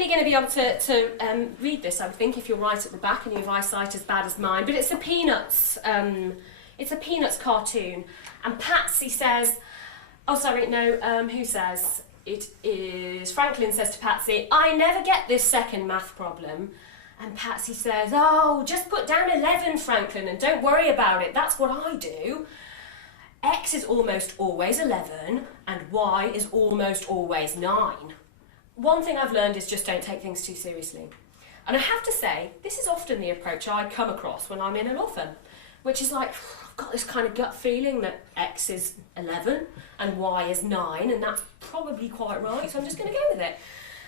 really going to be able to read this, I would think, if you're right at the back and your eyesight as bad as mine. But it's a Peanuts. It's a Peanuts cartoon, and Patsy says, oh sorry, no, who says? It is Franklin says to Patsy, I never get this second math problem. And Patsy says, oh, just put down 11, Franklin, and don't worry about it. That's what I do. X is almost always 11, and Y is almost always 9. One thing I've learned is just don't take things too seriously. And I have to say, this is often the approach I come across when I'm in a law firm, which is like, I've got this kind of gut feeling that X is 11 and Y is 9, and that's probably quite right, so I'm just going to go with it.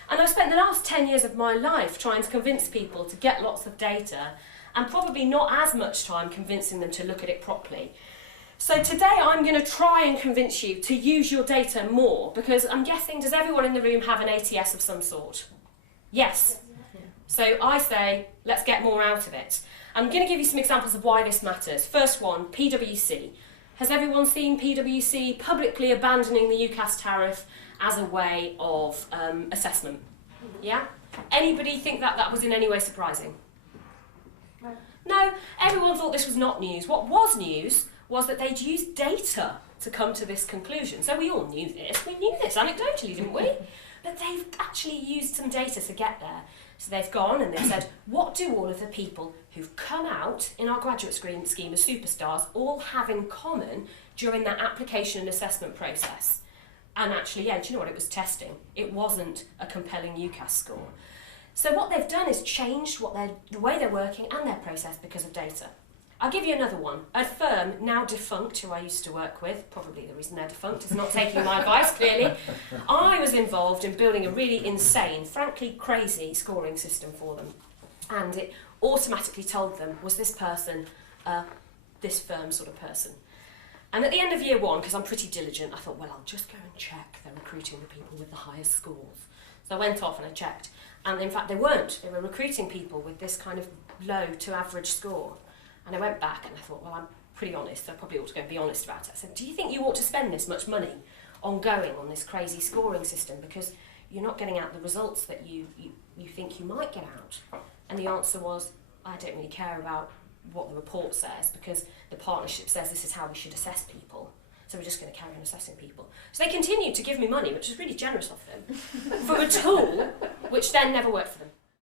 And I've spent the last 10 years of my life trying to convince people to get lots of data, and probably not as much time convincing them to look at it properly. So today I'm going to try and convince you to use your data more, because I'm guessing, does everyone in the room have an ATS of some sort? Yes. So I say, let's get more out of it. I'm going to give you some examples of why this matters. First one, PwC. Has everyone seen PwC publicly abandoning the UCAS tariff as a way of assessment? Yeah? Anybody think that that was in any way surprising? No, everyone thought this was not news. What was news was that they'd used data to come to this conclusion. So we all knew this. We knew this anecdotally, didn't we? But they've actually used some data to get there. So they've gone and they've said, what do all of the people who've come out in our graduate scheme as superstars all have in common during that application and assessment process? And actually, yeah, do you know what it was testing? It wasn't a compelling UCAS score. So what they've done is changed the way they're working and their process because of data. I'll give you another one. A firm, now defunct, who I used to work with, probably the reason they're defunct is not taking my advice, clearly. I was involved in building a really insane, frankly crazy scoring system for them. And it automatically told them, was this person this firm sort of person? And at the end of year one, because I'm pretty diligent, I thought, well, I'll just go and check they're recruiting the people with the highest scores. So I went off and I checked. And in fact, they weren't. They were recruiting people with this kind of low to average score. And I went back and I thought, well, I'm pretty honest. I probably ought to go and be honest about it. I said, do you think you ought to spend this much money on going on this crazy scoring system because you're not getting out the results that you think you might get out? And the answer was, I don't really care about what the report says because the partnership says this is how we should assess people. So we're just going to carry on assessing people. So they continued to give me money, which was really generous of them, for a tool which then never worked for them.